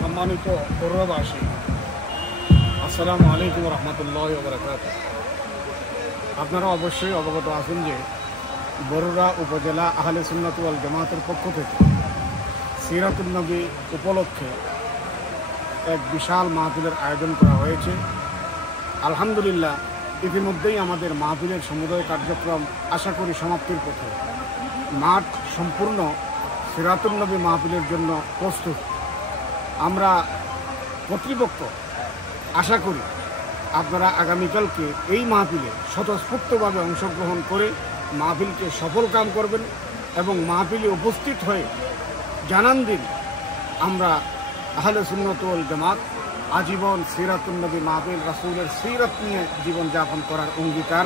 সম্মানিত পৌরবাসী, আসসালামু আলাইকুম রহমতুল্লাহি ওয়া বারাকাতুহু। আপনারা অবশ্যই অবগত আছেন যে বরুড়া উপজেলা আহলে সুন্নাত ওয়াল জামাতের পক্ষ থেকে সিরাতুন নবী উপলক্ষে এক বিশাল মাহফিলের আয়োজন করা হয়েছে। আলহামদুলিল্লাহ, ইতিমধ্যেই আমাদের মাহফিলের সমুদয় কার্যক্রম আশা করি সমাপ্তির পথে। মাঠ সম্পূর্ণ সিরাতুন নবী মাহফিলের জন্য প্রস্তুত। আমরা কর্তৃপক্ষ আশা করি আপনারা আগামীকালকে এই মাহফিলে স্বতঃস্ফূর্তভাবে অংশগ্রহণ করে মাহফিলকে সফলকাম করবেন এবং মাহফিলে উপস্থিত হয়ে জানান দিন আমরা আহলে সুন্নাত ওয়াল জামাত আজীবন সিরাতুন নবী মাহফিল রাসূলের সিরাত নিয়ে জীবনযাপন করার অঙ্গীকার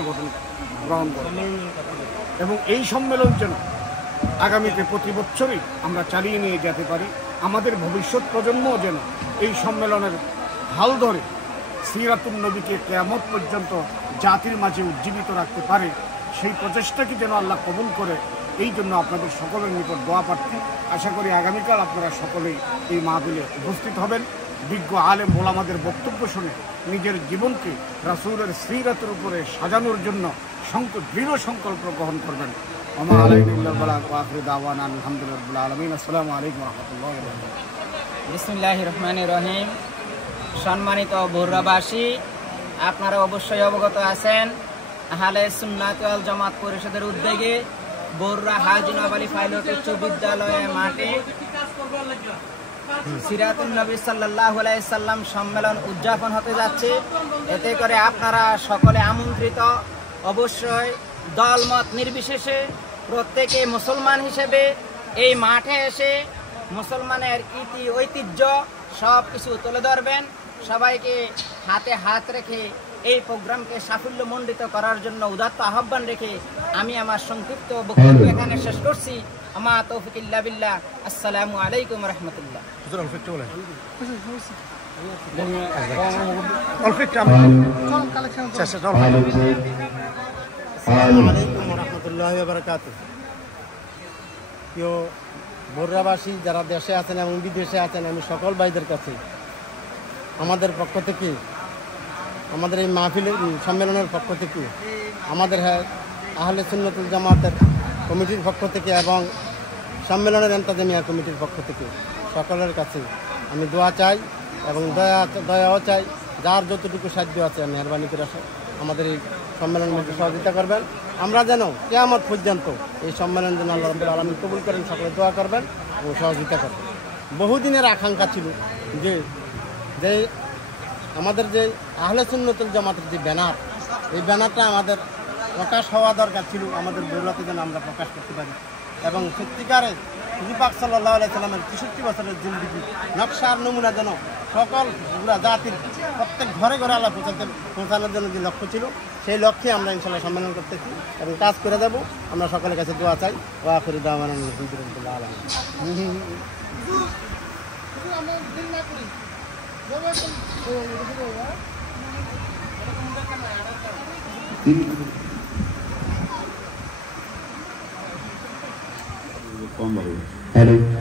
গ্রহণ করব এবং এই সম্মেলন যেন আগামীতে প্রতি বছরই আমরা চালিয়ে নিয়ে যেতে পারি। আমাদের ভবিষ্যৎ প্রজন্মও যেন এই সম্মেলনের হাল ধরে সিরাতুন নবীকে কিয়ামত পর্যন্ত জাতির মাঝে উজ্জীবিত রাখতে পারে, সেই প্রচেষ্টাকে যেন আল্লাহ কবুল করে। এই জন্য আপনাদের সকলের নিকট দোয়া প্রার্থী। আশা করি আগামীকাল আপনারা সকলেই এই মাহফিলে উপস্থিত হবেন। বিজ্ঞ আলেম ওলামাদের বক্তব্য শুনে নিজের জীবনকে রাসূলের সিরাতের উপরে সাজানোর জন্য দৃঢ় সংকল্প গ্রহণ করবেন। আসসালামু আলাইকুম রহমতুল্লাহি ওয়া বারাকাতুহু। বিসমিল্লাহির রহমানির রহিম। সম্মানিত বরুড়াবাসী, আপনারা অবশ্যই অবগত আছেন আহলে সুন্নাত ওয়াল জামাত পরিষদের উদ্যোগে বরুড়া হাজী নওয়াব আলী পাইলট উচ্চ বিদ্যালয়ের মাঠে সিরাতুন নবী সাল্লাল্লাহু আলাইহি সাল্লাম সম্মেলন উদযাপন হতে যাচ্ছে। এতে করে আপনারা সকলে আমন্ত্রিত। অবশ্যই দলমত নির্বিশেষে প্রত্যেকে মুসলমান হিসেবে এই মাঠে এসে মুসলমানের ঐতিহ্য সব কিছু তুলে ধরবেন। সবাইকে হাতে হাত রেখে এই প্রোগ্রামকে সাফল্যমণ্ডিত করার জন্য উদাত্ত আহ্বান রেখে আমি আমার সংক্ষিপ্ত বক্তব্য এখানে শেষ করছি। আমা তৌফিক ইল্লা বিল্লাহ। আসসালামু আলাইকুম রহমতুল্লাহ। বরুড়াবাসী যারা দেশে আছেন এবং বিদেশে আছেন, আমি সকল ভাইদের কাছে আমাদের পক্ষ থেকে, আমাদের এই মাহফিলের সম্মেলনের পক্ষ থেকে, আমাদের আহলে সুন্নাতুল জামাতের কমিটির পক্ষ থেকে এবং সম্মেলনের এন্তাজামিয়া কমিটির পক্ষ থেকে সকলের কাছে আমি দোয়া চাই এবং দয়াও চাই। যার যতটুকু সাহায্য আছে মেহরবানি করে আমাদের এই সম্মেলনের মধ্যে সহযোগিতা করবেন। আমরা যেন কিয়ামত পর্যন্ত এই সম্মেলন যেন আল্লাহ রাব্বুল আলামিন কবুল করেন, সকলে দোয়া করবেন এবং সহযোগিতা করবেন। বহুদিনের আকাঙ্ক্ষা ছিল যে আমাদের যে আহলে সুন্নাতুল জামাতের যে ব্যানার, এই ব্যানারটা আমাদের প্রকাশ হওয়া দরকার ছিল। আমাদের বরুড়াতে যেন আমরা প্রকাশ করতে পারি এবং সত্যিকারে নবী পাক সাল্লাল্লাহু আলাইহি সাল্লামের ৬৩ বছরের জিন্দেগি নকশার নমুনা যেন সকল জাতির প্রত্যেক ঘরে ঘরে আল্লাহ পৌঁছানোর জন্য যে লক্ষ্য ছিল, সেই লক্ষ্যে আমরা ইনশাআল্লাহ সম্মেলন করতেছি এবং কাজ করে যাব। আমরা সকলের কাছে দোয়া চাই। ওয়া আখিরু দাওয়ানা আলহামদুলিল্লাহি আলামিন। Hello.